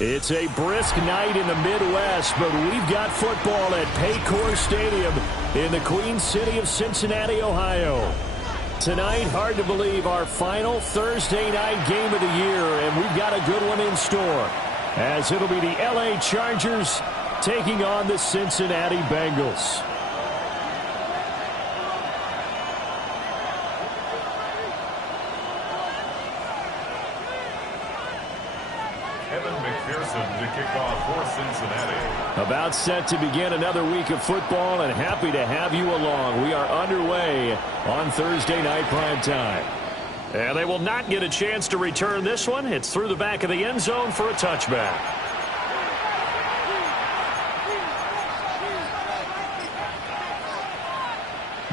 It's a brisk night in the Midwest, but we've got football at Paycor Stadium in the Queen City of Cincinnati, Ohio. Tonight, hard to believe, our final Thursday night game of the year, and we've got a good one in store, as it'll be the LA Chargers taking on the Cincinnati Bengals. To kick off for Cincinnati. About set to begin another week of football, and happy to have you along. We are underway on Thursday night prime time. And they will not get a chance to return this one. It's through the back of the end zone for a touchback.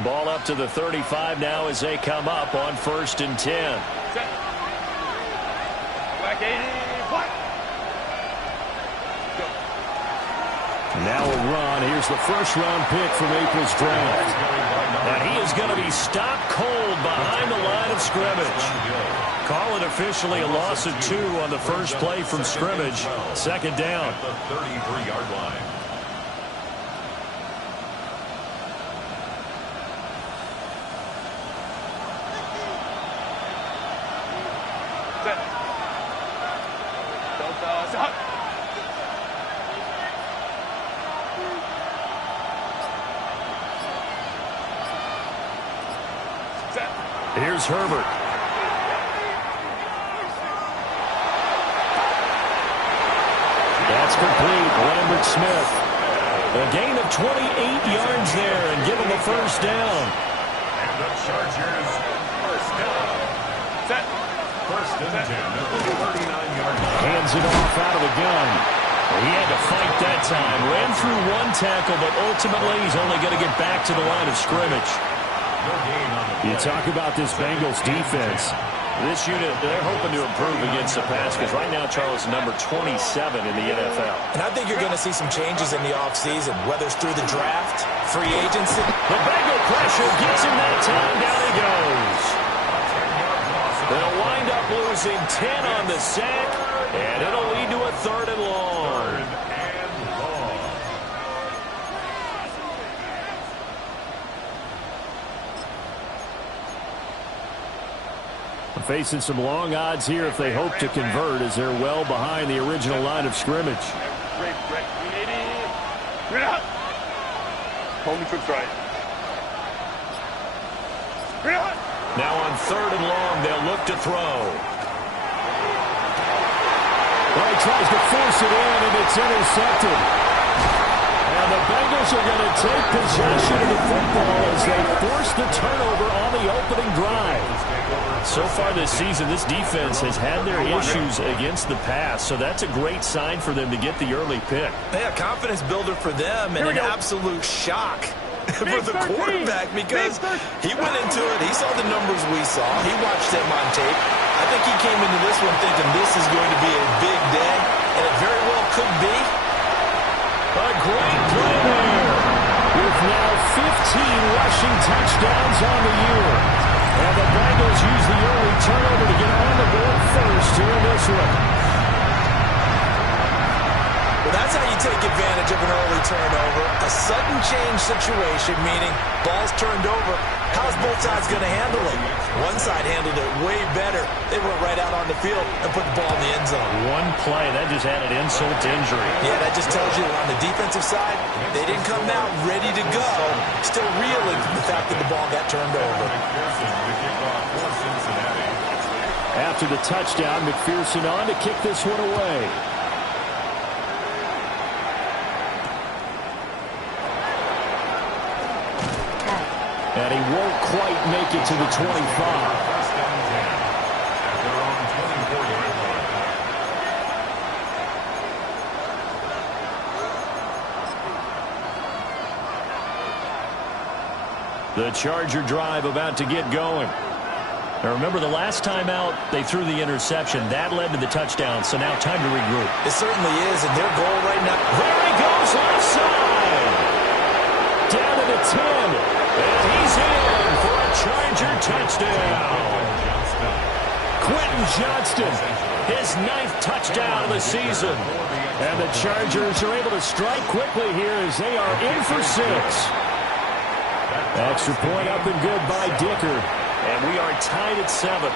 Ball up to the 35 now as they come up on 1st and 10. Now a run. Here's the first-round pick from April's draft. And he is going to be stopped cold behind the line of scrimmage. Call it officially a loss of 2 on the first play from scrimmage. Second down. At the 33-yard line. Here's Herbert. That's complete. Lambert Smith. A gain of 28 yards there and give him a first down. And the Chargers first down. First and 10 at the 39-yard line. Hands it off out of the gun. He had to fight that time. Ran through one tackle, but ultimately he's only going to get back to the line of scrimmage. No gain on the play. You talk about this Bengals defense. This unit, they're hoping to improve against the pass because right now, Charles, number 27 in the NFL. And I think you're going to see some changes in the offseason, whether it's through the draft, free agency. The Bengal pressure gets him that time. Down he goes. They'll wind up losing 10 on the sack, and it'll lead to a 3rd and long. Facing some long odds here if they hope to convert, as they're well behind the original line of scrimmage. Now on 3rd and long, they'll look to throw. Well, he tries to force it in, and it's intercepted. And the Bengals are going to take possession of the football as they force the turnover on the opening drive. So far this season, this defense has had their issues against the pass, so that's a great sign for them to get the early pick. Yeah, confidence builder for them and an absolute shock for the quarterback because he went into it. He saw the numbers we saw. He watched them on tape. I think he came into this one thinking this is going to be a big day, and it very well could be. A great play there with now 15 rushing touchdowns on the year. And the Bengals use the early turnover to get on the board first here in this one. Well, that's how you take advantage of an early turnover. A sudden change situation, meaning ball's turned over. How's both sides going to handle it? One side handled it way better. They went right out on the field and put the ball in the end zone. One play, that just added insult to injury. Yeah, that just tells you on the defensive side, they didn't come out ready to go. Still reeling from the fact that the ball got turned over. After the touchdown, McPherson on to kick this one away. And he won't quite make it to the 25. The Charger drive about to get going. Now remember, the last time out, they threw the interception. That led to the touchdown, so now time to regroup. It certainly is, and their goal right now... There he goes, left side! Down to the 10, and he's in for a Charger touchdown. Quentin Johnston his 9th touchdown of the season. And the Chargers are able to strike quickly here as they are in for 6. Extra point up and good by Dicker. And we are tied at 7.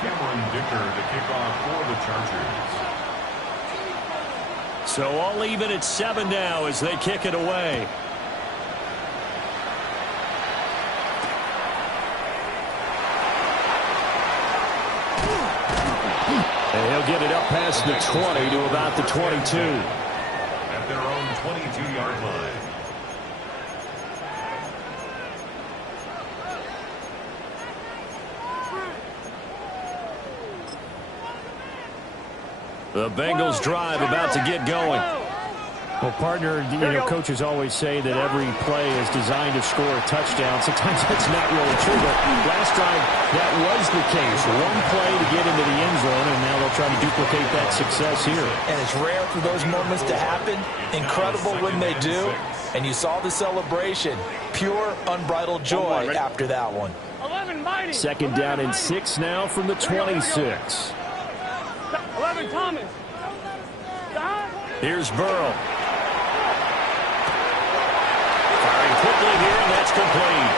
Cameron Dicker to kick off for the Chargers. So all even at 7 now as they kick it away. And he'll get it up past the 20 to about the 22. At their own 22-yard line. The Bengals drive about to get going. Well, partner, coaches always say that every play is designed to score a touchdown. Sometimes that's not really true, but last drive, that was the case. One play to get into the end zone, and now they'll try to duplicate that success here. And it's rare for those moments to happen. Incredible when they do. And you saw the celebration. Pure, unbridled joy after that one. 2nd down and 6 now from the 26. 11, Thomas. Here's Burrow. Firing quickly here, and that's complete.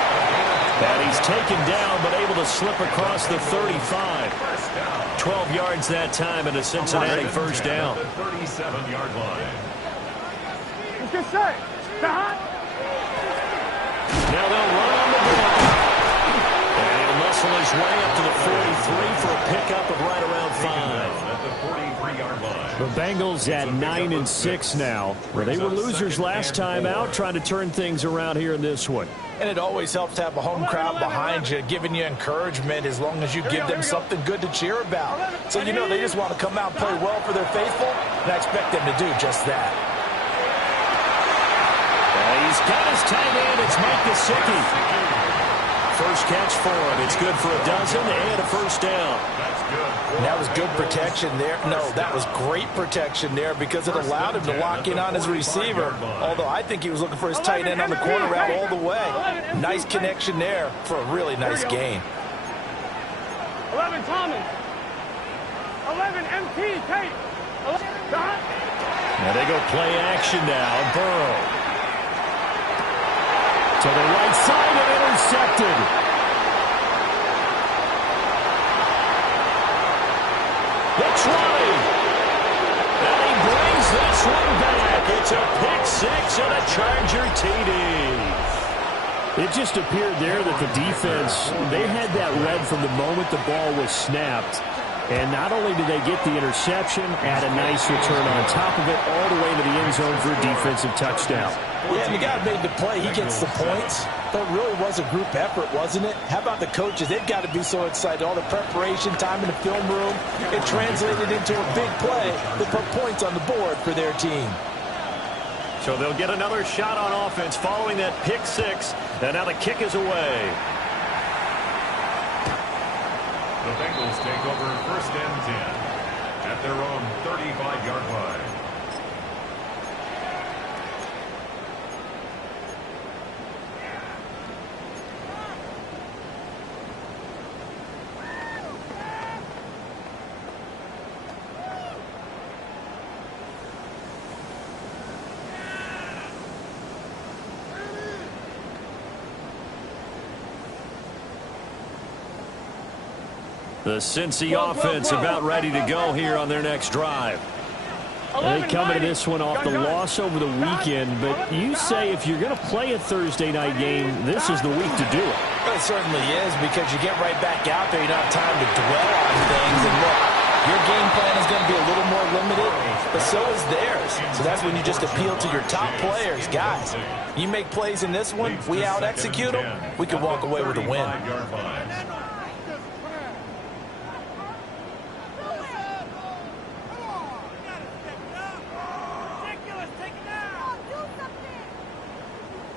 And he's taken down, but able to slip across the 35. 12 yards that time, and a Cincinnati first down. 37-yard line. Let's get set. Now they'll run on the ball. And he'll muscle his way up to the 43 for a pickup of right around 5. At the 43-yard line. The Bengals at 9 and 6 now. Well, they were losers last time out, trying to turn things around here in this one. And it always helps to have a home crowd behind you, giving you encouragement as long as you give them something good to cheer about. So they just want to come out and play well for their faithful, and I expect them to do just that. He's got his tight end. It's Mike Gesicki. First catch for him. It's good for a dozen and a first down. That's good. And that was good protection there. No, that was great protection there because it allowed him to lock in on his receiver. Although I think he was looking for his tight end on the corner route all the way. Nice connection there for a really nice gain. 11, Thomas. 11, MT, Tate. Now they go play action now. Burrow. To the right side and intercepted. The try. And he brings this one back. It's a pick 6 and a Charger TD. It just appeared there that the defense, they had that read from the moment the ball was snapped. And not only did they get the interception, add a nice return on top of it, all the way to the end zone for a defensive touchdown. Yeah, and the guy made the play. He gets the points. But it really was a group effort, wasn't it? How about the coaches? They've got to be so excited. All the preparation time in the film room, it translated into a big play that put points on the board for their team. So they'll get another shot on offense following that pick 6. And now the kick is away. The Bengals take over 1st and 10 at their own 35-yard line. The Cincy offense about ready to go here on their next drive. They come into this one off the loss over the weekend, but you say if you're going to play a Thursday night game, this is the week to do it. It certainly is because you get right back out there. You don't have time to dwell on things. And look, your game plan is going to be a little more limited, but so is theirs. So that's when you just appeal to your top players. Guys, you make plays in this one, we out-execute them, we can walk away with a win.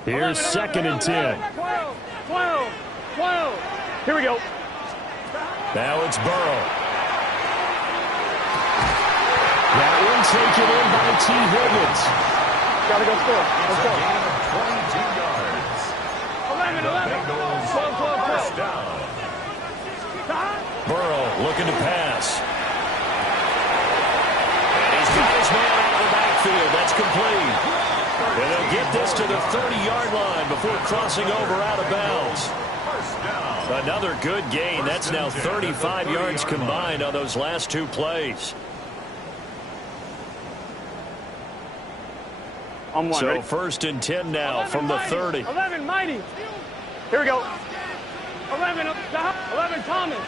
Here's 2nd and 10. 12. Here we go. Now it's Burrow. That one taken in by T. Higgins. Gotta go score. Let's go. 22 yards. 11. 12. Bengals first down. looking to pass. And he's got his man out of the backfield. That's complete. And they'll get this to the 30-yard line before crossing over out of bounds. Another good gain. That's now 35 yards combined on those last two plays. On one, So ready? 1st and 10 now from the 30. 11, Mighty. Here we go. 11, Thomas.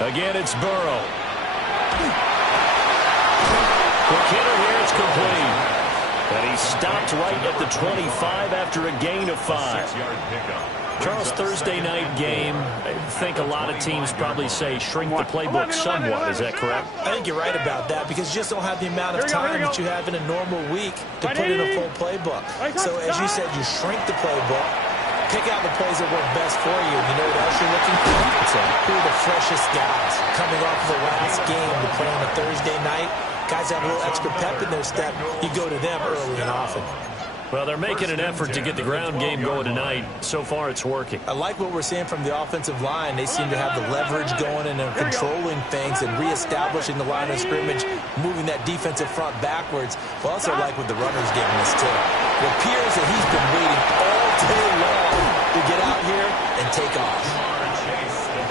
Again, it's Burrow. The kidder here is complete. And he stopped right at the 25 after a gain of 5. Charles, Thursday night game, I think a lot of teams probably say shrink the playbook somewhat. Is that correct? I think you're right about that because you just don't have the amount of time that you have in a normal week to put in a full playbook. So as you said, you shrink the playbook, pick out the plays that work best for you. You know what else you're looking for? So who are the freshest guys coming off of the last game to play on a Thursday night? Guys have a little extra pep in their step. You go to them early and often. Well, they're making an effort to get the ground game going tonight. So far, it's working. I like what we're seeing from the offensive line. They seem to have the leverage going and they're controlling things and reestablishing the line of scrimmage, moving that defensive front backwards. I also like what the runner's giving us, too. It appears that he's been waiting all day long to get out here and take off.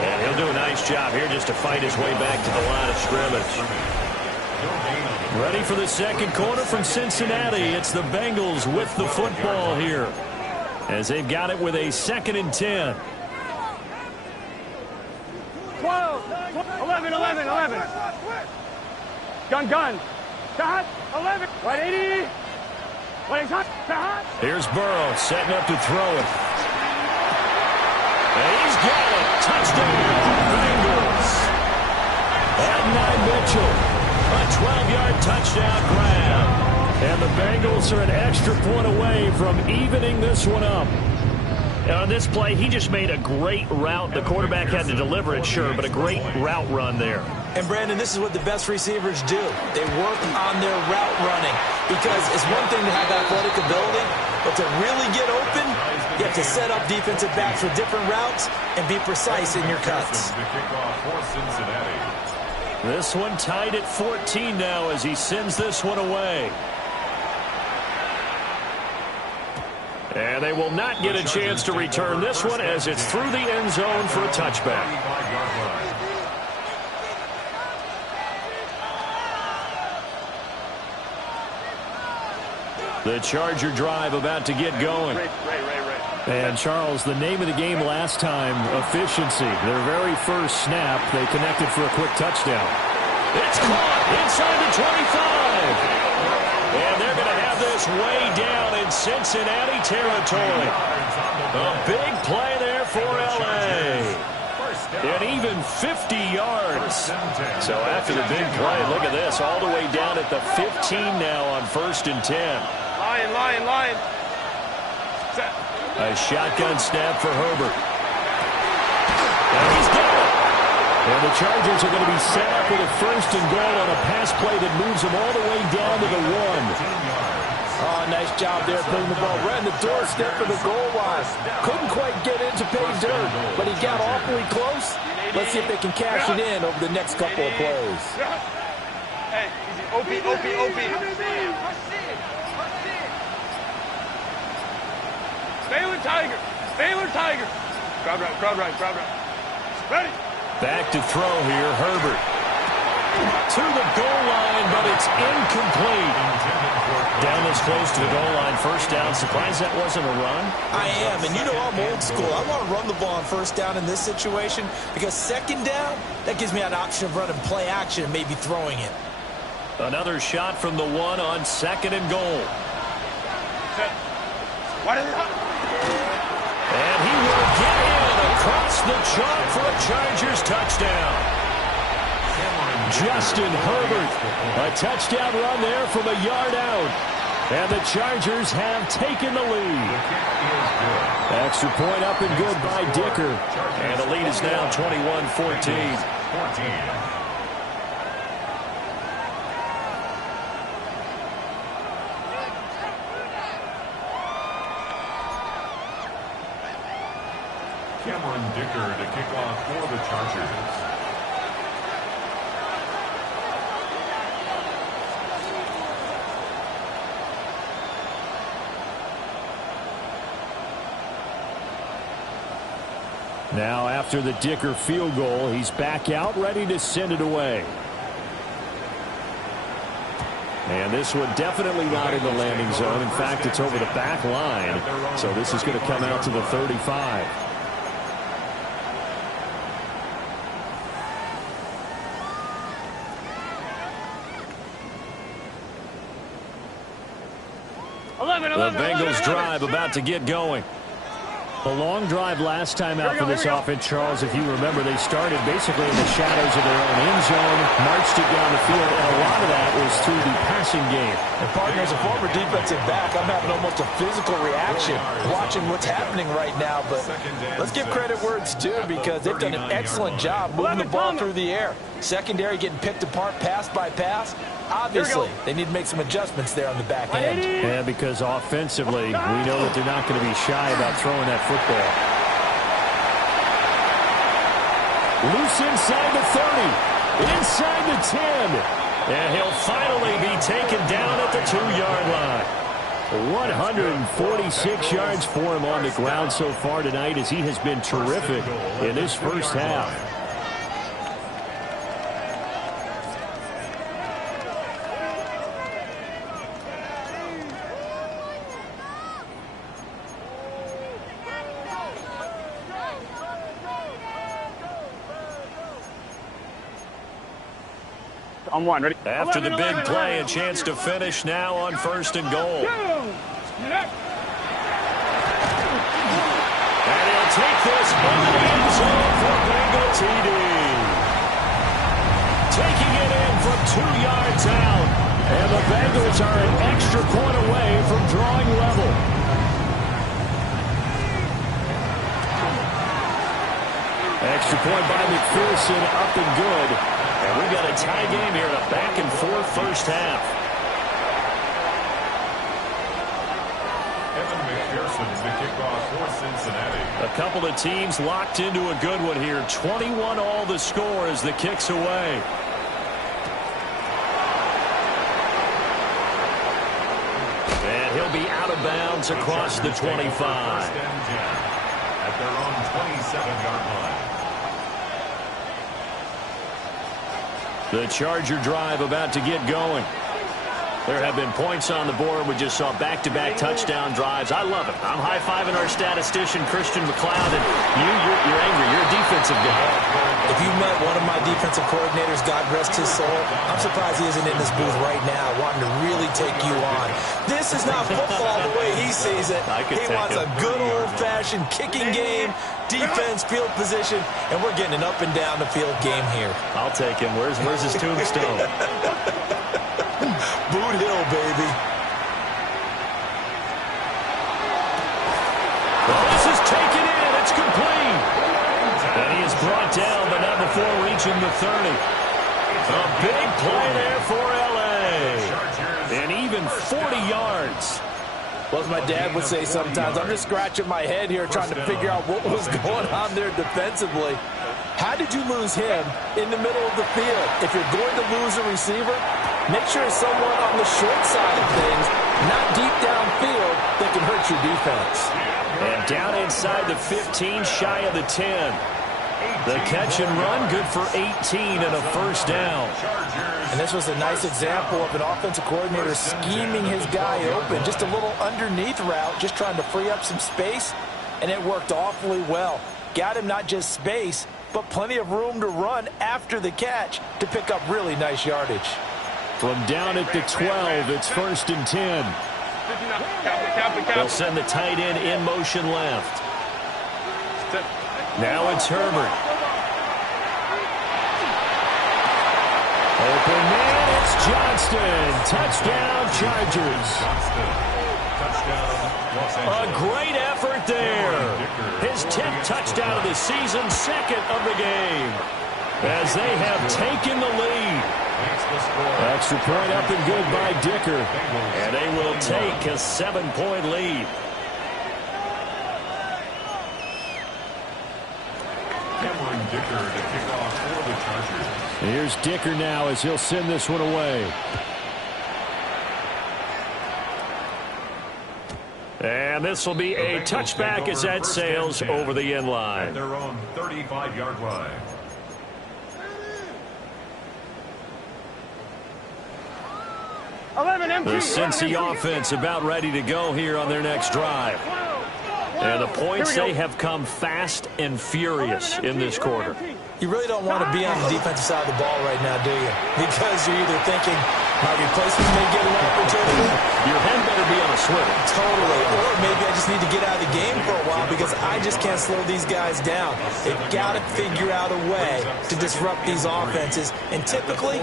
And he'll do a nice job here just to fight his way back to the line of scrimmage. Ready for the second quarter from Cincinnati. It's the Bengals with the football here as they've got it with a 2nd and 10. 12, 11. Gun. Shot, 11. 180. 180. Here's Burrow setting up to throw it. And he's got it. Touchdown, Bengals. Adonai Mitchell. A 12-yard touchdown grab. And the Bengals are an extra point away from evening this one up. And on this play, he just made a great route. The quarterback had to deliver it, sure, but a great route run there. And, Brandon, this is what the best receivers do. They work on their route running because it's one thing to have athletic ability, but to really get open, you have to set up defensive backs with different routes and be precise in your cuts. This one tied at 14 now as he sends this one away. And they will not get a chance to return this one as it's through the end zone for a touchback. The Charger drive about to get going. And, Charles, the name of the game last time, efficiency. Their very first snap, they connected for a quick touchdown. It's caught inside the 25. And they're going to have this way down in Cincinnati territory. A big play there for L.A. And even 50 yards. So after the big play, look at this, all the way down at the 15 now on 1st and 10. Lion. Set. A shotgun snap for Herbert. And he's got it. And the Chargers are going to be set up with a 1st and goal on a pass play that moves them all the way down to the 1. Oh, nice job there putting the ball right in the doorstep of the goal line. Couldn't quite get in to pay dirt, but he got awfully close. Let's see if they can cash it in over the next couple of plays. Hey, easy. OP. Baylor Tiger. Crowd right. Ready. Back to throw here, Herbert. To the goal line, but it's incomplete. Down this close to the goal line, 1st down. Surprised that wasn't a run? I am, and you know I'm old school. I want to run the ball on 1st down in this situation because 2nd down, that gives me an option of running play action and maybe throwing it. Another shot from the 1 on 2nd and goal. And he will get in across the chalk for a Chargers touchdown. Justin Herbert, a touchdown run there from a yard out. And the Chargers have taken the lead. Extra point up and good by Dicker. And the lead is now 21-14. Dicker to kick off for the Chargers. Now, after the Dicker field goal, he's back out, ready to send it away. And this one definitely not in the landing zone. In fact, it's over the back line. So this is going to come out to the 35. The Bengals drive about to get going. A long drive last time out for this offense, Charles. If you remember, they started basically in the shadows of their own end zone, marched it down the field, and a lot of that was through the passing game. And partner, as a former defensive back, I'm having almost a physical reaction watching what's happening right now. But let's give credit where it's due, because they've done an excellent job moving the ball through the air. Secondary getting picked apart pass by pass. Obviously, they need to make some adjustments there on the back end. Yeah, because offensively, we know that they're not going to be shy about throwing that football. Loose inside the 30, inside the 10, and he'll finally be taken down at the 2-yard line. 146 yards for him on the ground so far tonight, as he has been terrific in this first half. On one, ready? After the big play, a chance to finish now on 1st and goal. And he'll take this into the end zone for Bengal TD. Taking it in from 2 yards out. And the Bengals are an extra point away from drawing level. Extra point by McPherson, up and good. And we've got a tie game here, a back-and-forth first half. Evan McPherson to kick off for Cincinnati. A couple of teams locked into a good one here. 21 all the score as the kick's away. And he'll be out of bounds across the 25. At their own 27-yard line. The Charger drive about to get going. There have been points on the board. We just saw back-to-back touchdown drives. I love it. I'm high-fiving our statistician, Christian McLeod, and you're angry. You're a defensive guy. If you met one of my defensive coordinators, God rest his soul, I'm surprised he isn't in this booth right now wanting to really take you on. This is not football the way he sees it. He wants a good old-fashioned kicking game, defense, field position, and we're getting an up-and-down-the-field game here. I'll take him. Where's his tombstone? Boot Hill, baby. Well, this is taken in. It's complete. And he is brought down, but not before reaching the 30. A big play there for L.A. And even 40 yards. Well, as my dad would say sometimes, I'm just scratching my head here trying to figure out what was going on there defensively. How did you lose him in the middle of the field? If you're going to lose a receiver, make sure it's someone on the short side of things, not deep downfield, that can hurt your defense. And down inside the 15, shy of the 10. The catch and run, good for 18 and a first down. And this was a nice example of an offensive coordinator scheming his guy open. Just a little underneath route, just trying to free up some space, and it worked awfully well. Got him not just space, but plenty of room to run after the catch to pick up really nice yardage. From down at the 12, it's 1st and 10. They'll send the tight end in motion left. Now it's Herbert. Open man, it's Johnston. Touchdown, Chargers. A great effort there. His 10th touchdown of the season, second of the game. As they have taken the lead. Extra point up and good by Dicker. And they will take a 7-point lead. Dicker to kick off for the Chargers. Here's Dicker now as he'll send this one away. And this will be a touchback as that sails over the end line. At their own 35-yard line. The Cincy offense about ready to go here on their next drive. And the points, they have come fast and furious in this quarter. You really don't want to be on the defensive side of the ball right now, do you? Because you're either thinking, my replacement may get an opportunity. Your head better be on a swivel. Totally. Or maybe I just need to get out of the game for a while because I just can't slow these guys down. They've got to figure out a way to disrupt these offenses. And typically,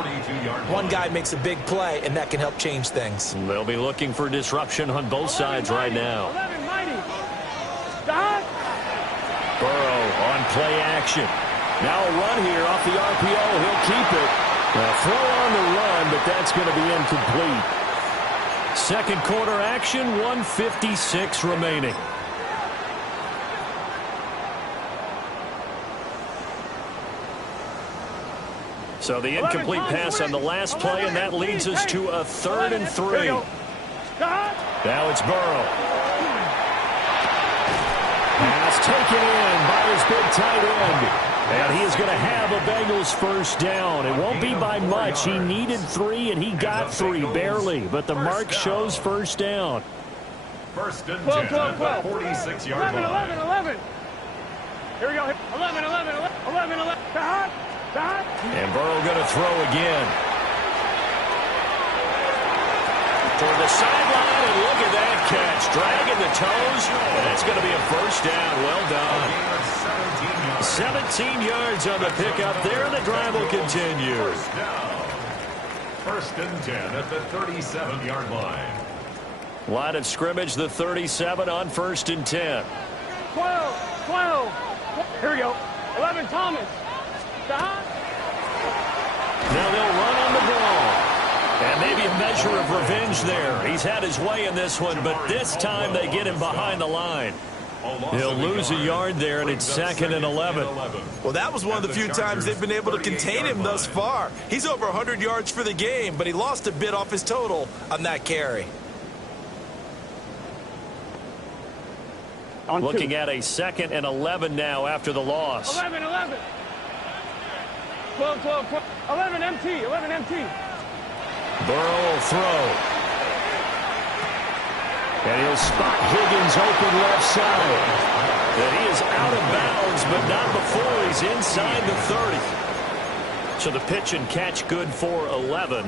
one guy makes a big play, and that can help change things. They'll be looking for disruption on both sides right now. Burrow on play action. Now a run here off the RPO. He'll keep it. A throw on the run, but that's going to be incomplete. Second quarter action, 1:56 remaining. So the incomplete pass on the last play, and that leads us to a 3rd and 3. Now it's Burrow. Pass taken in by his big tight end. And he is going to have a Bengals first down. It won't be by much. He needed 3, and he got 3, barely. But the mark shows first down. First and 10 at the 46-yard line. 11. Here we go. 11. And Burrow going to throw again. Toward the sideline, and look at that catch. Dragging the toes, and that's going to be a first down. Well done. 17 yards on the pickup there, and the drive will continue. First down. First and 10 at the 37-yard line. Line of scrimmage, the 37 on 1st and 10. 12. Here we go. 11, Thomas. Stop. Now they'll run on the ball. And maybe a measure of revenge there. He's had his way in this one, but this time they get him behind the line. He'll lose a yard there, and it's 2nd and 11. Well, that was one of the few times they've been able to contain him thus far. He's over 100 yards for the game, but he lost a bit off his total on that carry. Looking at a 2nd and 11 now after the loss. 11. 12. 11 MT. Burrow will throw. And he'll spot Higgins open left side. And he is out of bounds, but not before he's inside the 30. So the pitch and catch good for 11.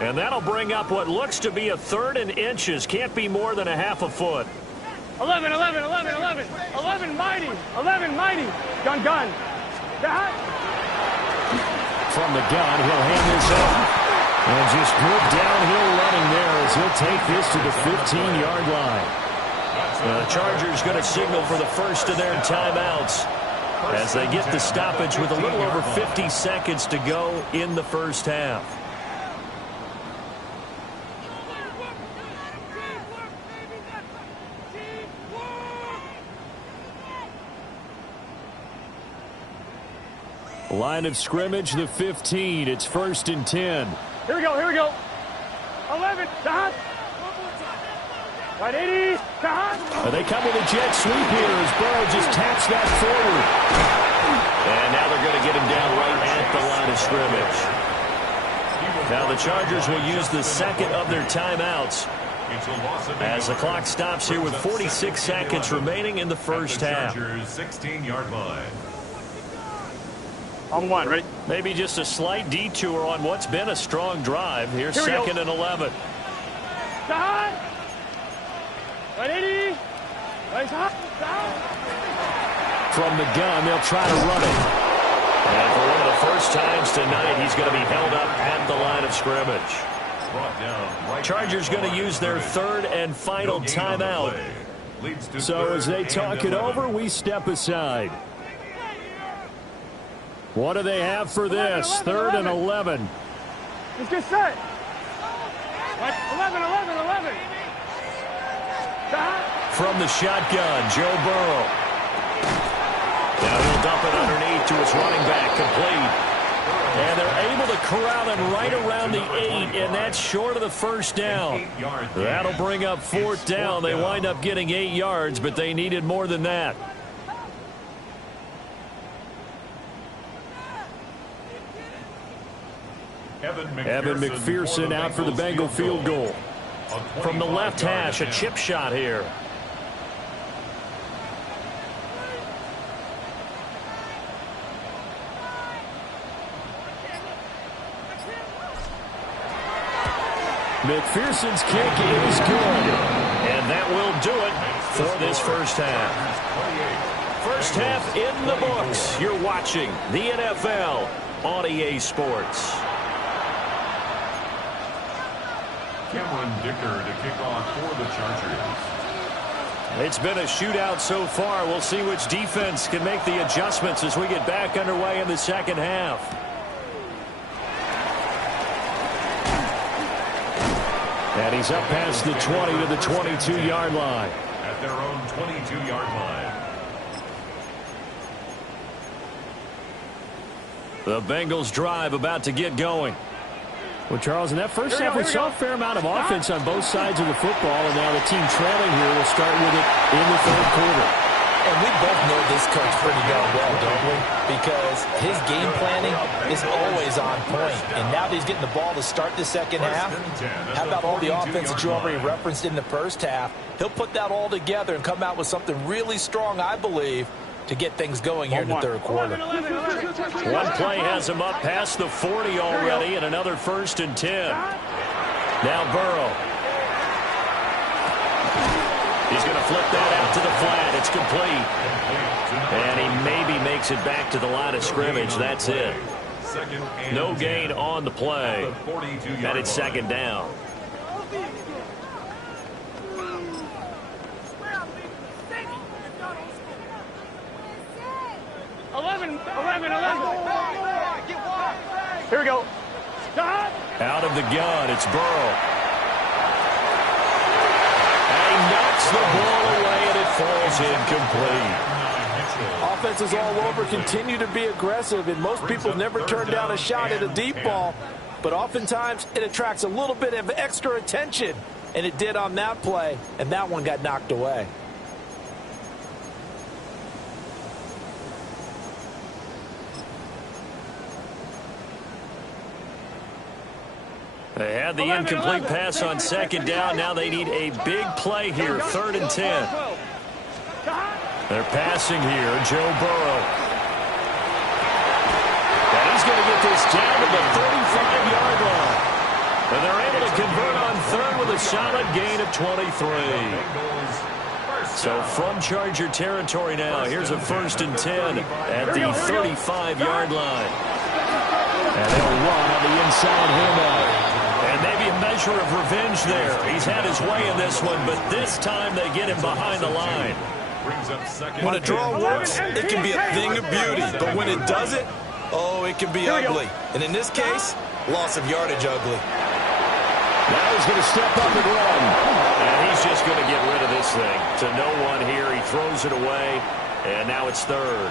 And that'll bring up what looks to be a 3rd and inches. Can't be more than a half a foot. 11, mighty. Gun. From the gun, he'll hand this off. And just good downhill running there as he'll take this to the 15-yard line. The Chargers going to signal for the first of their timeouts as they get the stoppage with a little over 50 seconds to go in the first half. Line of scrimmage, the 15. It's 1st and 10. Here we go. 11, Dot. Right, 80, Dot. They come with a jet sweep here as Burrow just taps that forward. And now they're going to get him down right at the line of scrimmage. Now the Chargers will use the 2nd of their timeouts as the clock stops here with 46 seconds remaining in the first half. 16-yard line. On 1, ready? Maybe just a slight detour on what's been a strong drive. Here's 2nd and 11. Dot. Right, 80. Right, Dot. From the gun, they'll try to run it. And for one of the first times tonight, he's going to be held up at the line of scrimmage. Chargers going to use their 3rd and final timeout. So as they talk it over, we step aside. What do they have for this? 3rd and 11. Let's get set. 11. From the shotgun, Joe Burrow. Now he'll dump it underneath to his running back, complete. And they're able to corral him right around the 8, and that's short of the first down. That'll bring up 4th down. They wind up getting 8 yards, but they needed more than that. Evan McPherson out for the Bengal field goal. From the left hash, a chip shot here. McPherson's kick is good. And that will do it for this first half. First half in the books. You're watching the NFL on EA Sports. Cameron Dicker to kick off for the Chargers. It's been a shootout so far. We'll see which defense can make the adjustments as we get back underway in the second half. And he's up past the 20 to the 22-yard line. At their own 22-yard line. The Bengals drive about to get going. Well, Charles, in that first half, we saw a fair amount of offense on both sides of the football, and now the team trailing here will start with it in the third quarter. And we both know this coach pretty darn well, don't we? Because his game planning is always on point. And now that he's getting the ball to start the second half, how about all the offense that you already referenced in the first half? He'll put that all together and come out with something really strong, I believe, to get things going here in the third quarter. One play has him up past the 40 already, and another 1st and 10. Now Burrow. He's going to flip that out to the flat. It's complete. And he maybe makes it back to the line of scrimmage. That's it. No gain on the play. And it's 2nd down. Here we go. Out of the gun, it's Burrow. And he knocks the ball away, and it falls incomplete. Offenses all over continue to be aggressive, and most people never turn down a shot at a deep ball. But oftentimes, it attracts a little bit of extra attention. And it did on that play, and that one got knocked away. They had the incomplete pass on 2nd down. Now they need a big play here, 3rd and 10. They're passing here, Joe Burrow. And he's going to get this down to the 35-yard line. And they're able to convert on 3rd with a solid gain of 23. So from Charger territory now, here's a 1st and 10 at the 35-yard line. And they'll run on the inside handoff. And maybe a measure of revenge there. He's had his way in this one, but this time they get him behind the line. When a draw works, it can be a thing of beauty. But when it doesn't, oh, it can be ugly. And in this case, loss of yardage ugly. Now he's going to step up and run. And he's just going to get rid of this thing. To no one here. He throws it away. And now it's 3rd.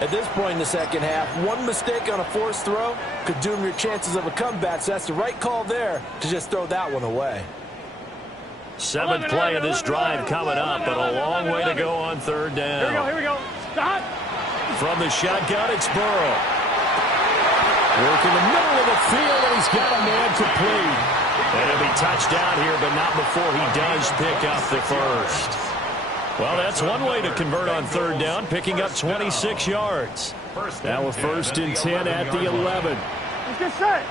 At this point in the second half, one mistake on a forced throw could doom your chances of a comeback. So that's the right call there to just throw that one away. 7th play of this drive coming up, but a long way to go on 3rd down. Here we go. Stop. From the shotgun, it's Burrow. Work in the middle of the field, and he's got a man complete. And he'll be touched down here, but not before he does pick up the 1st. Well, that's one way to convert on 3rd down, picking up 26 yards. Now a 1st and 10 at the 11. Let's get set.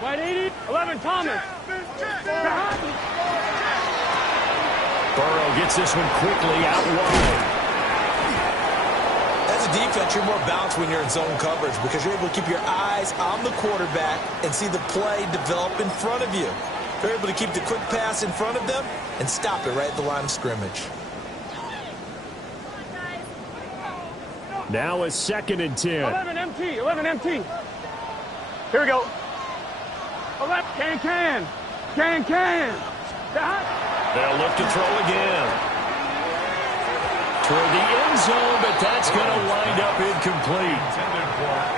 Wide 80, 11, Thomas. Burrow gets this one quickly out wide. As a defense, you're more balanced when you're in zone coverage because you're able to keep your eyes on the quarterback and see the play develop in front of you. They're able to keep the quick pass in front of them and stop it right at the line of scrimmage. Now a 2nd and 10. 11 MT, 11 MT. Here we go. 11, can. They'll look to throw again. toward the end zone, but that's going to wind up incomplete.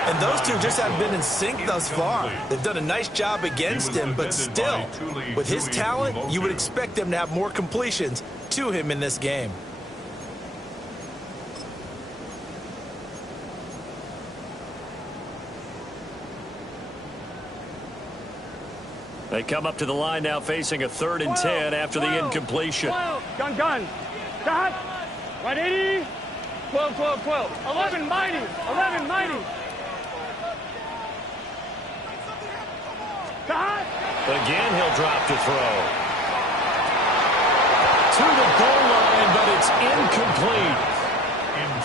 And those two just haven't been in sync thus far. They've done a nice job against him, but still, with his talent, you would expect them to have more completions to him in this game. They come up to the line now facing a 3rd and 10 after the incompletion. Gun. Stop. 180. 12. 11 mighty. Stop. Again, he'll drop to throw. To the goal line, but it's incomplete.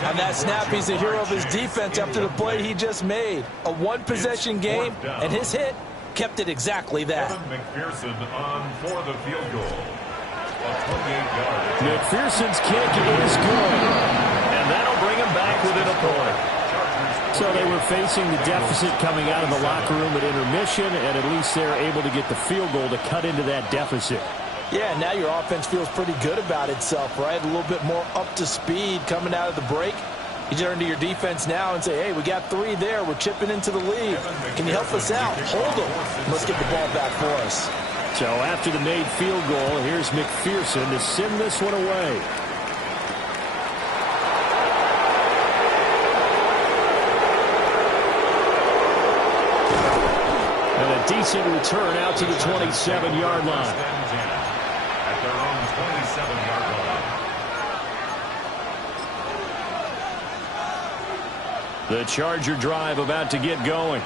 On that snap, he's the hero of his defense after the play he just made. A one-possession game, and his hit kept it exactly that. McPherson on for the field goal. A 28-yard. McPherson's kick is good. And that'll bring him back within a point. So they were facing the deficit coming out of the locker room at intermission, and at least they're able to get the field goal to cut into that deficit. Yeah, now your offense feels pretty good about itself, right? A little bit more up to speed coming out of the break. You turn to your defense now and say, hey, we got 3 there. We're chipping into the lead. Can you help us out? Hold them. Let's get the ball back for us. So after the made field goal, here's McPherson to send this one away. And a decent return out to the 27-yard line. At their own 27-yard line. The Charger drive about to get going.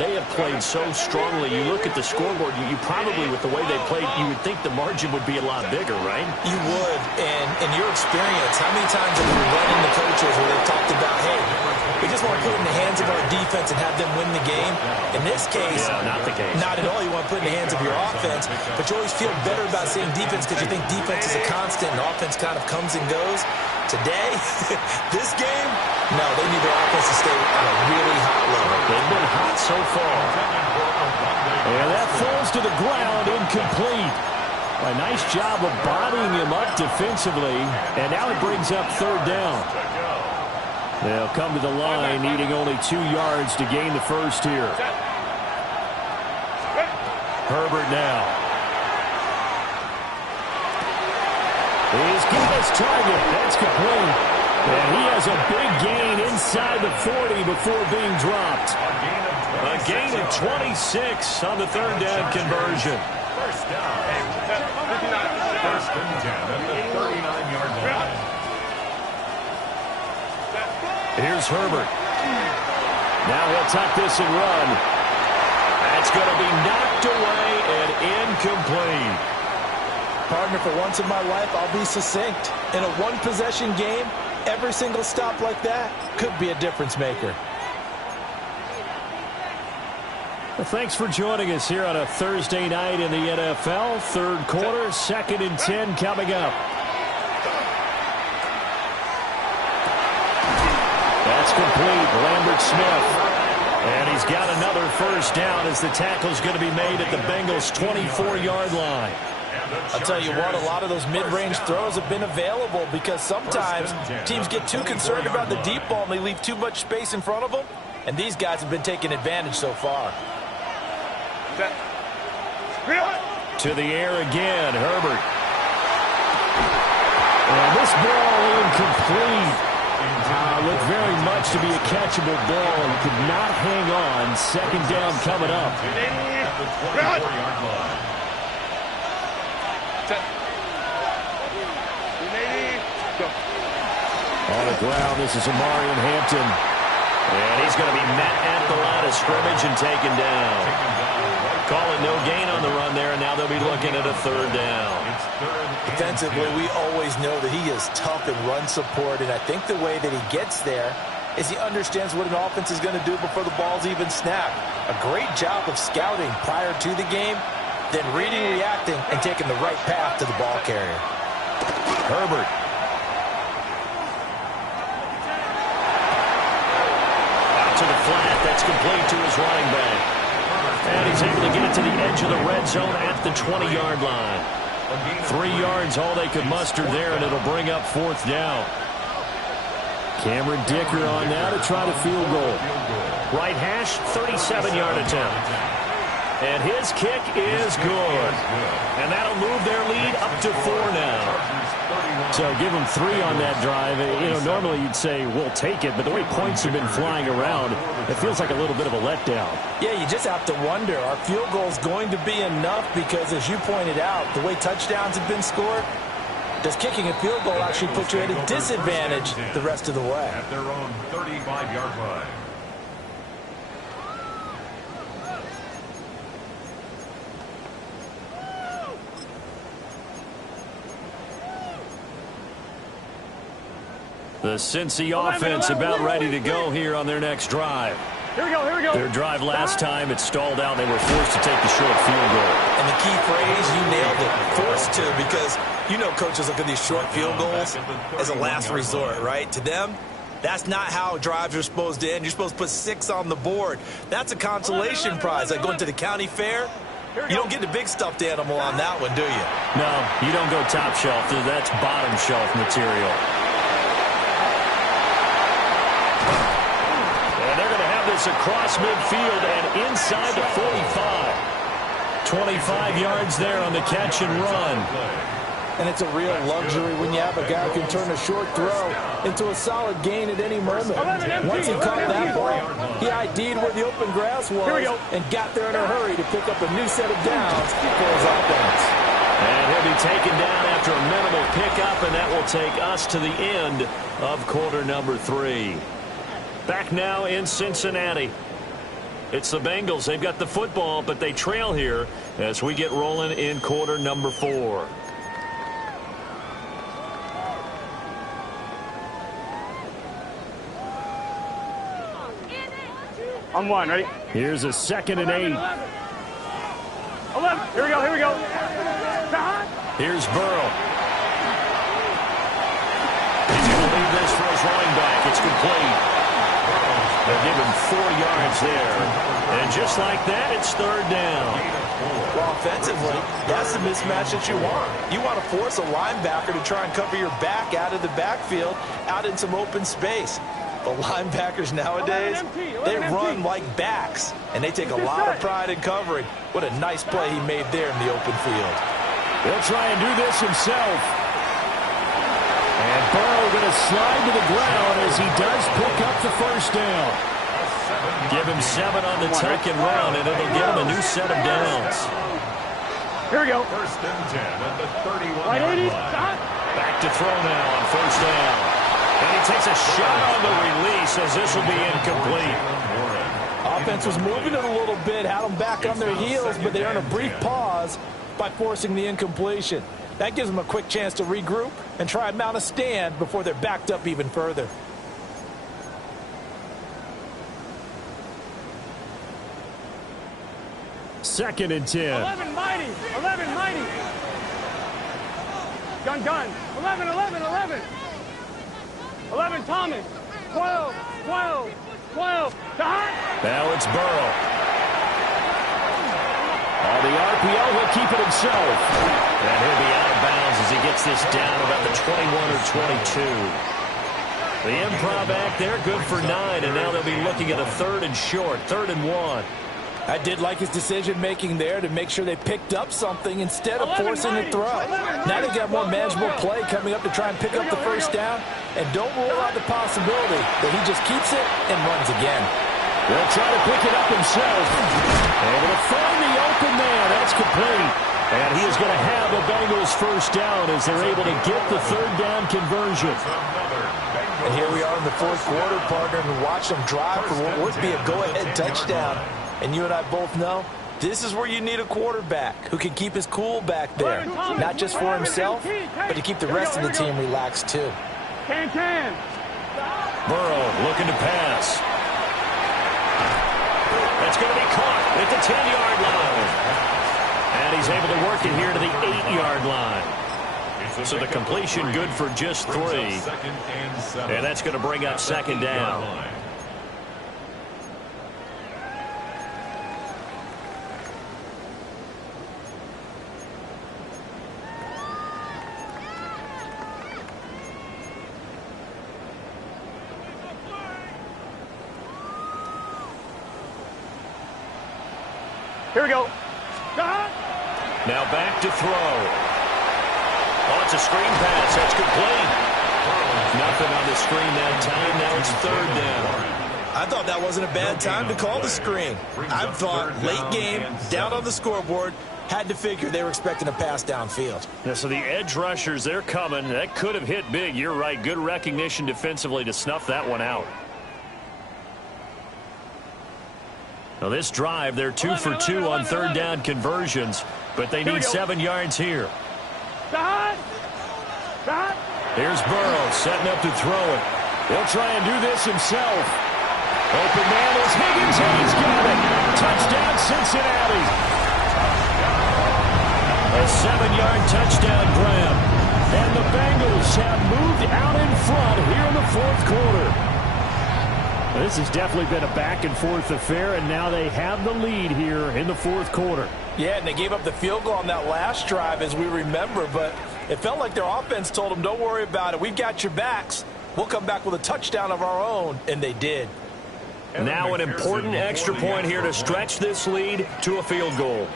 They have played so strongly. You look at the scoreboard, you probably, with the way they played, you would think the margin would be a lot bigger, right? You would. And in your experience, how many times have you run into coaches where they've talked about, hey, we just want to put it in the hands of our defense and have them win the game? In this case, not the case. Not at all. You want to put it in the hands of your offense, but you always feel better about saying defense because you think defense is a constant and offense kind of comes and goes. Today, this game, no, they need their offense to stay at a really hot level. They've been hot so far. And that falls to the ground, incomplete. A nice job of bodying him up defensively, and now it brings up 3rd down. They'll come to the line, needing only 2 yards to gain the first here. Herbert now. He's got his target. That's complete. And he has a big gain inside the 40 before being dropped. A gain of 26 on the 3rd down conversion. First down. First and 10 at the 39-yard line. Here's Herbert. Now he'll tuck this and run. That's going to be knocked away and incomplete. Partner, for once in my life, I'll be succinct. In a one-possession game, every single stop like that could be a difference maker. Well, thanks for joining us here on a Thursday night in the NFL. 3rd quarter, 2nd and 10 coming up. That's complete. Lambert Smith. And he's got another first down as the tackle's going to be made at the Bengals' 24-yard line. I'll tell you what, a lot of those mid-range throws have been available because sometimes teams get too concerned about the deep ball and they leave too much space in front of them, and these guys have been taking advantage so far. To the air again, Herbert. And this ball incomplete. Looked very much to be a catchable ball and could not hang on. 2nd down coming up. At the 24-yard line. On the ground, this is Amarian Hampton. And he's going to be met at the line of scrimmage and taken down. Call it no gain on the run there, and now they'll be looking at a 3rd down. Defensively, we always know that he is tough in run support, and I think the way that he gets there is he understands what an offense is going to do before the ball's even snapped. A great job of scouting prior to the game, then reading, reacting, and taking the right path to the ball carrier. Herbert. Out to the flat. That's complete to his running back. And he's able to get it to the edge of the red zone at the 20-yard line. 3 yards, all they could muster there, and it'll bring up 4th down. Cameron Dicker on now to try the field goal. Right hash, 37-yard attempt. And his kick is good. And that'll move their lead up to 4 now. So give them 3 on that drive. You know, normally you'd say, we'll take it, but the way points have been flying around, it feels like a little bit of a letdown. Yeah, you just have to wonder, are field goals going to be enough? Because as you pointed out, the way touchdowns have been scored, does kicking a field goal actually put you at a disadvantage the rest of the way? At their own 35-yard line. The Cincy offense about ready to go here on their next drive. Here we go, here we go. Their drive last time, it stalled out. They were forced to take the short field goal. And the key phrase, you nailed it, forced to, because you know coaches look at these short field goals as a last resort, right? To them, that's not how drives are supposed to end. You're supposed to put 6 on the board. That's a consolation prize. Like going to the county fair, you don't get the big stuffed animal on that one, do you? No, you don't go top shelf. That's bottom shelf material. This across midfield and inside the 45. 25 yards there on the catch and run. And it's a real luxury when you have a guy who can turn a short throw into a solid gain at any moment. Once he caught that ball, he ID'd where the open grass was and got there in a hurry to pick up a new set of downs for his offense. And he'll be taken down after a minimal pickup, and that will take us to the end of quarter number 3. Back now in Cincinnati. It's the Bengals. They've got the football, but they trail here as we get rolling in quarter number 4. On 1, ready? Here's a 2nd and 8. 11. Here we go, here we go. Here's Burrow. He's going to leave this for his running back. It's complete. They'll give him 4 yards there. And just like that, it's 3rd down. Well, offensively, that's the mismatch that you want. You want to force a linebacker to try and cover your back out of the backfield, out in some open space. But linebackers nowadays, they run like backs, and they take a lot of pride in covering. What a nice play he made there in the open field. He'll try and do this himself. And Burrow going to slide to the ground as he does pick up the 1st down. Give him 7 on the tuck and run, and it'll give him a new set of downs. Here we go. 1st and 10 at the 31-yard Right 80. line. Back to throw now on 1st down. And he takes a shot on the release as this will be incomplete. Offense was moving it a little bit, had them back on their heels, but they earned a brief pause by forcing the incompletion. That gives them a quick chance to regroup and try and mount a stand before they're backed up even further. Second and 10. 11 mighty. 11 mighty. Gun. 11, 11, 11. 11 Thomas. 12, 12. Now it's Burrow. The RPO will keep it himself. And he'll be out of bounds as he gets this down about the 21 or 22. The improv act there, good for 9, and now they'll be looking at a 3rd and short, 3rd and 1. I did like his decision-making there to make sure they picked up something instead of forcing the throw. Now they got more manageable play coming up to try and pick up the 1st down, and don't rule out the possibility that he just keeps it and runs again. They'll try to pick it up himself. Able to find the open man. That's complete. And he is going to have the Bengals 1st down as they're able to get the 3rd down conversion. And here we are in the 4th quarter, partner, and watch them drive for what would be a go-ahead touchdown. And you and I both know this is where you need a quarterback who can keep his cool back there. Not just for himself, but to keep the rest of the team relaxed too. Can. Burrow looking to pass. That's going to be caught at the 10-yard line. And he's able to work it here to the 8-yard line. So the completion good for just 3. And that's going to bring up 2nd down. Here we go. Now back to throw. Oh, it's a screen pass. That's complete. Nothing on the screen that time. Now it's third down. I thought that wasn't a bad time to call the screen. I thought late game, down on the scoreboard, had to figure they were expecting a pass downfield. Yeah, so the edge rushers, they're coming. That could have hit big. You're right. Good recognition defensively to snuff that one out. Now this drive, they're 2 for 2 on third down conversions, but they need 7 yards here. Here's Burrow setting up to throw it. He'll try and do this himself. Open man is Higgins, and he's got it. Touchdown, Cincinnati. A 7-yard touchdown grab. And the Bengals have moved out in front here in the fourth quarter. This has definitely been a back-and-forth affair, and now they have the lead here in the fourth quarter. Yeah, and they gave up the field goal on that last drive, as we remember, but it felt like their offense told them, don't worry about it. We've got your backs. We'll come back with a touchdown of our own, and they did. Now an important extra point here to stretch this lead to a field goal.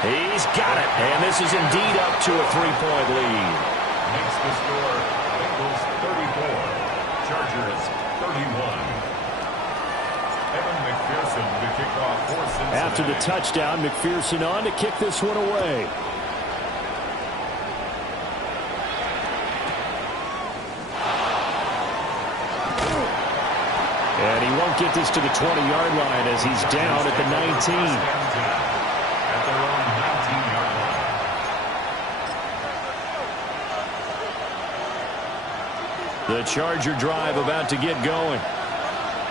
He's got it, and this is indeed up to a 3-point lead. Makes the score Bengals 34, Chargers 31. Evan McPherson to kick off for Cincinnati. After the touchdown, McPherson on to kick this one away. And he won't get this to the 20-yard line as he's down at the 19. At their own 19-yard line. The Charger drive about to get going.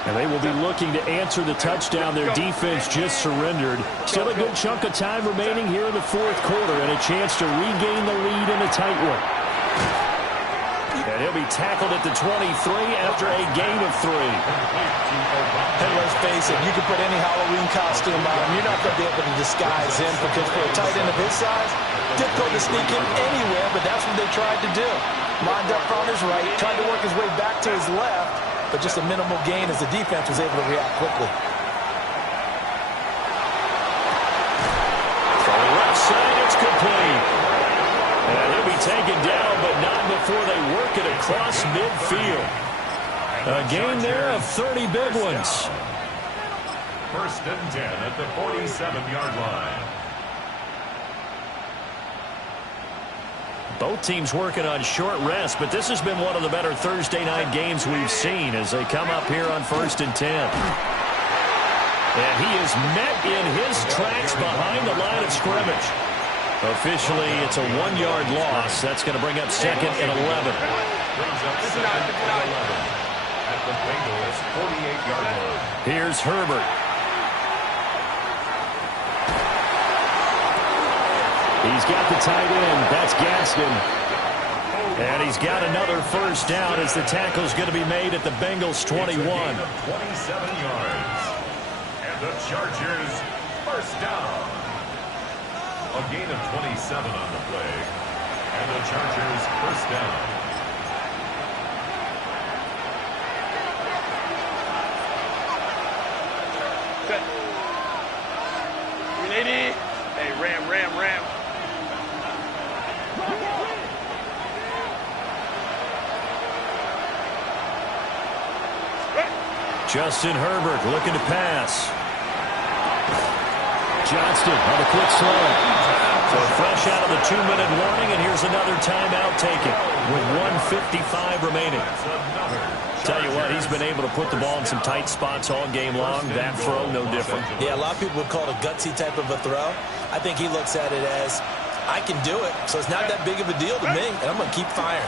And they will be looking to answer the touchdown their defense just surrendered. Still a good chunk of time remaining here in the fourth quarter and a chance to regain the lead in a tight one. And he'll be tackled at the 23 after a gain of 3. And let's face it, you can put any Halloween costume on him. You're not going to be able to disguise him because for a tight end of his size, difficult to sneak him anywhere, but that's what they tried to do. Lined up on his right, tried to work his way back to his left, but just a minimal gain as the defense was able to react quickly. From the left side, it's complete. And he'll be taken down, but not before they work it across midfield. A gain there of 30 big ones. First and 10 at the 47-yard line. Both teams working on short rest, but this has been one of the better Thursday night games we've seen as they come up here on 1st and 10. And he is met in his tracks behind the line of scrimmage. Officially, it's a 1-yard loss. That's going to bring up 2nd and 11. Brings up 2nd and 11 at the Bengals 48-yard line. Here's Herbert. He's got the tight end. That's Gaston. And he's got another first down as the tackle's going to be made at the Bengals 21. 27 yards. And the Chargers first down. A gain of 27 on the play. And the Chargers first down. Set. 380. Hey, ram. Justin Herbert looking to pass. Johnston on a quick slant. So fresh out of the 2-minute warning, and here's another timeout taken with 1:55 remaining. Tell you what, he's been able to put the ball in some tight spots all game long. That throw, no different. Yeah, a lot of people would call it a gutsy type of a throw. I think he looks at it as, I can do it, so it's not that big of a deal to me, and I'm going to keep firing.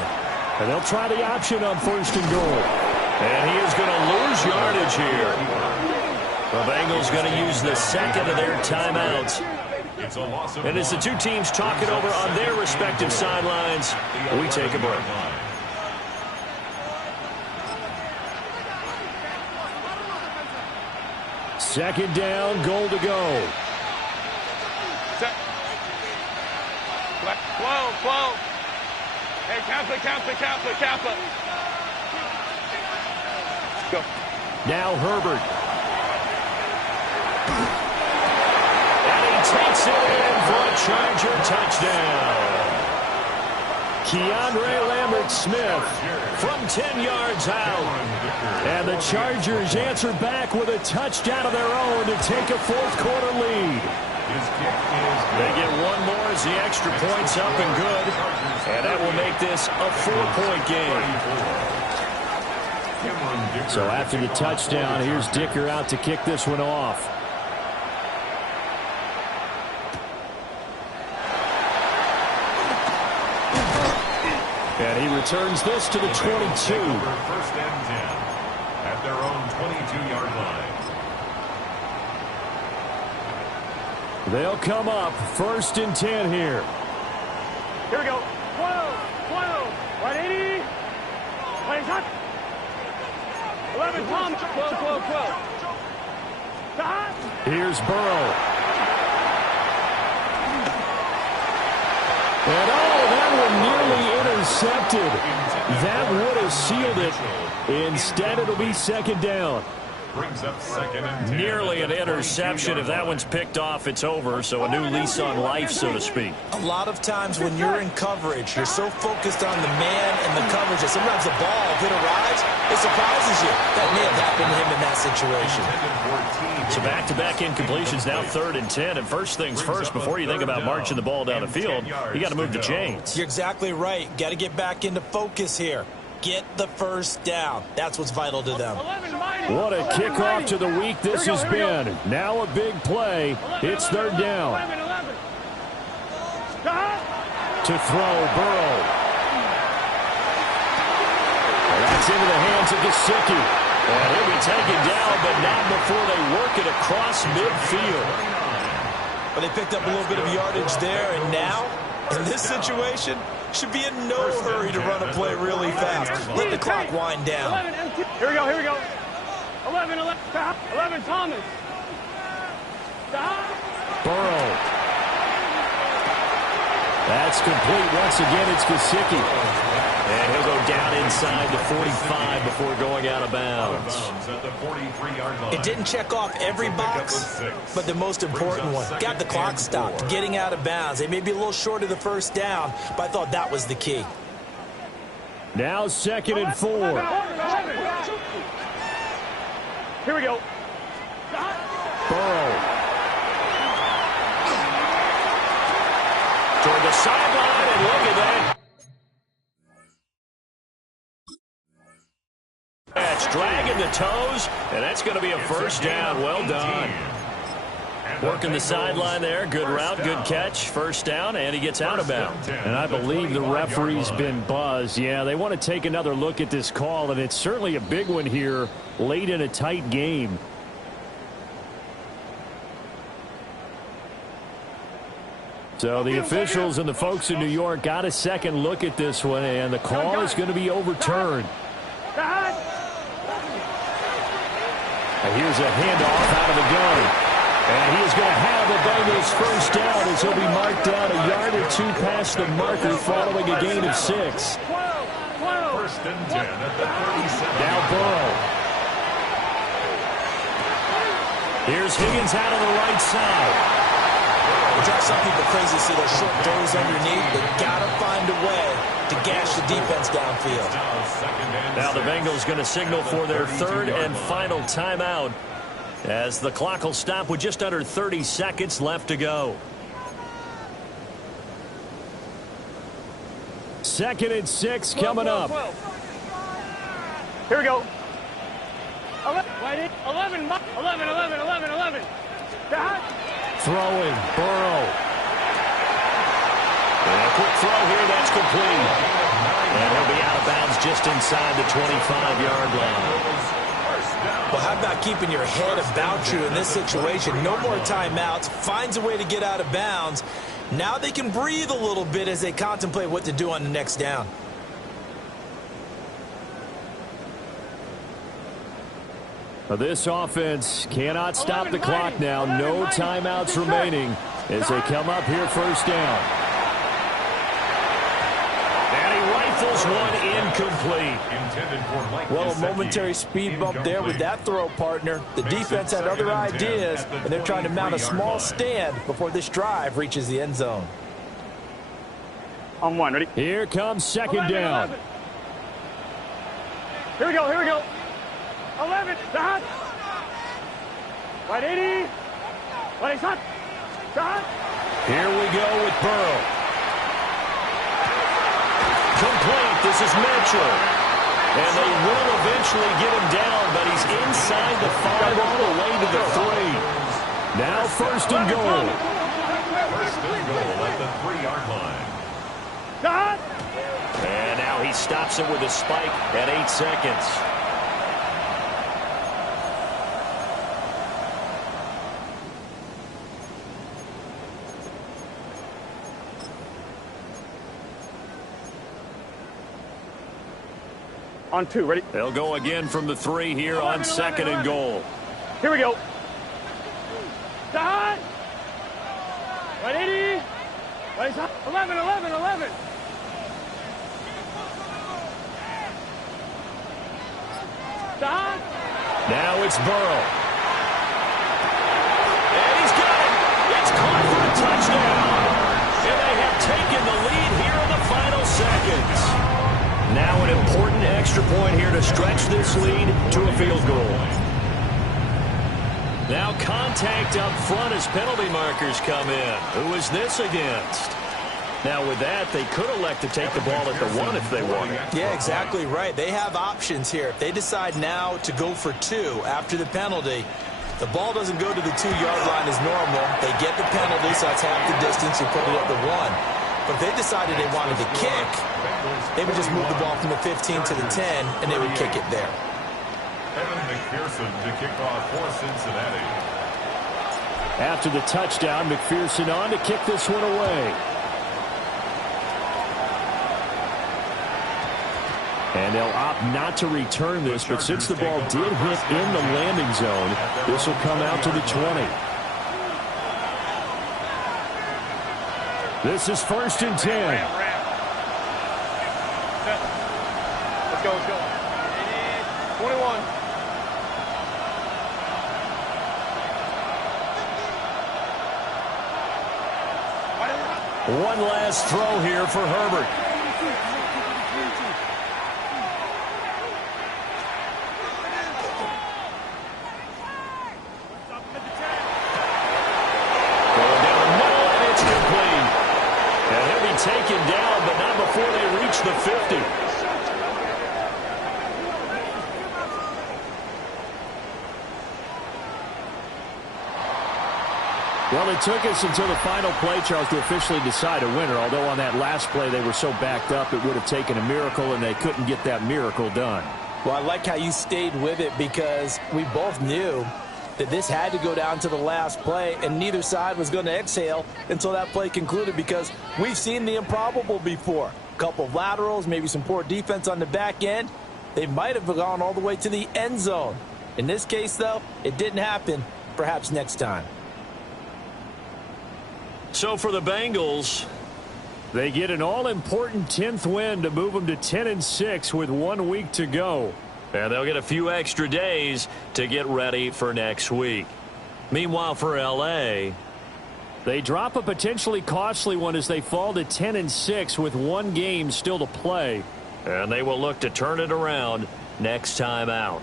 And they'll try the option on 1st and goal. And he is going to lose yardage here. The Bengals going to use the second of their timeouts. And as the two teams talk it over on their respective sidelines, we take a break. Second down, goal to go. Set. Flow. Hey, Kappa. Go. Now Herbert. And he takes it in for a Charger touchdown. Keandre Lambert-Smith from 10 yards out. And the Chargers answer back with a touchdown of their own to take a fourth-quarter lead. They get one more as the extra point's up and good. And that will make this a 4-point game. So after the touchdown, here's Dicker out to kick this one off. And he returns this to the 22. First and 10 at their own 22-yard line. They'll come up first and 10 here. Here we go. 12. 180. Playing touch. 11, Tom. 12. Here's Burrow. And that one nearly intercepted. That would have sealed it. Instead, it'll be second down. Brings up second and 10. Nearly an interception. If that one's picked off, it's over. So a new lease on life, so to speak. A lot of times when you're in coverage, you're so focused on the man and the coverage that sometimes the ball, if it arrives, it surprises you. That may have happened to him in that situation. So back-to-back incompletions, now 3rd and 10. And first things first, before you think about marching the ball down the field, you got to move the chains. You're exactly right. Got to get back into focus here. Get the first down. That's what's vital to them. What a kickoff to the week this has been. Now a big play. It's 3rd down. To throw, Burrow. That's into the hands of Gesicki. And he'll be taken down, but not before they work it across midfield. But they picked up a little bit of yardage there, and now, in this situation, should be in no hurry to run a play really fast. Let the clock wind down. Here we go. 11, Thomas. Burrow. That's complete. Once again, it's Gesicki. And he'll go down inside the 45 before going out of bounds. It didn't check off every box, but the most important one. Got the clock stopped, getting out of bounds. They may be a little short of the first down, but I thought that was the key. Now 2nd and 4. Here we go. Burrow. Toward the sideline, and look at that. That's dragging the toes, and that's going to be a first down. Well done. Working the sideline there. Good route, good catch. First down, and he gets out of bounds. And I believe the referee's been buzzed. Yeah, they want to take another look at this call, and it's certainly a big one here late in a tight game. So the officials and the folks in New York got a second look at this one, and the call is going to be overturned. And here's a handoff out of the gun. And he is going to have the Bengals first down as he'll be marked down a yard or two past the marker following a gain of 6. First and 10 at the 37. Now Burrow. Here's Higgins out on the right side. It drives some people crazy to see those short throws underneath. They got to find a way to gash the defense downfield. Now the Bengals going to signal for their 3rd and final timeout, as the clock will stop with just under 30 seconds left to go. 2nd and 6 coming up. Here we go. 11. Throwing, Burrow. And a quick throw here, that's complete. And he'll be out of bounds just inside the 25-yard line. Well, how about keeping your head about you in this situation? No more timeouts. Finds a way to get out of bounds. Now they can breathe a little bit as they contemplate what to do on the next down. This offense cannot stop the clock now. No timeouts remaining as they come up here first down. And he rifles one incomplete. Well, a momentary speed bump there with that throw, partner. The defense had other ideas, and they're trying to mount a small stand before this drive reaches the end zone. On one, ready? Here comes second down. 11. Here we go, here we go. 11, shot. Right 80. Right shot. Shot. Here we go with Burrow. Complete. This is Mitchell. And they will eventually get him down, but he's inside the 5 all the way to the 3. Now first and goal. First and goal at the 3-yard line. Shot. And now he stops it with a spike at 8 seconds. On 2, ready? They'll go again from the 3 here on second and goal. Here we go. Shot. Right 80. Right shot. 11, 11, 11. Shot. Now it's Burrow. And he's got it. It's caught for a touchdown. And they have taken the lead here in the final seconds. Now an important extra point here to stretch this lead to a field goal. Now contact up front as penalty markers come in. Who is this against? Now with that, they could elect to take the ball at the 1 if they want it. Yeah, exactly right. They have options here. If they decide now to go for 2 after the penalty, the ball doesn't go to the 2-yard line as normal. They get the penalty, so that's half the distance. You put it at the 1. But if they decided they wanted to kick, they would just move the ball from the 15 to the 10, and they would kick it there. Evan McPherson to kick off for Cincinnati. After the touchdown, McPherson on to kick this one away. And they'll opt not to return this, but since the ball did hit in the landing zone, this will come out to the 20. This is first and 10. Let's go, let's go. 21. One last throw here for Herbert. Taken down, but not before they reach the 50. Well, it took us until the final play, Charles, to officially decide a winner, although on that last play they were so backed up it would have taken a miracle, and they couldn't get that miracle done. Well, I like how you stayed with it because we both knew that this had to go down to the last play, and neither side was going to exhale until that play concluded because we've seen the improbable before. A couple of laterals, maybe some poor defense on the back end. They might have gone all the way to the end zone. In this case, though, it didn't happen. Perhaps next time. So for the Bengals, they get an all-important 10th win to move them to 10-6 with 1 week to go. and they'll get a few extra days to get ready for next week. Meanwhile, for L.A., they drop a potentially costly one as they fall to 10-6 with 1 game still to play. And they will look to turn it around next time out.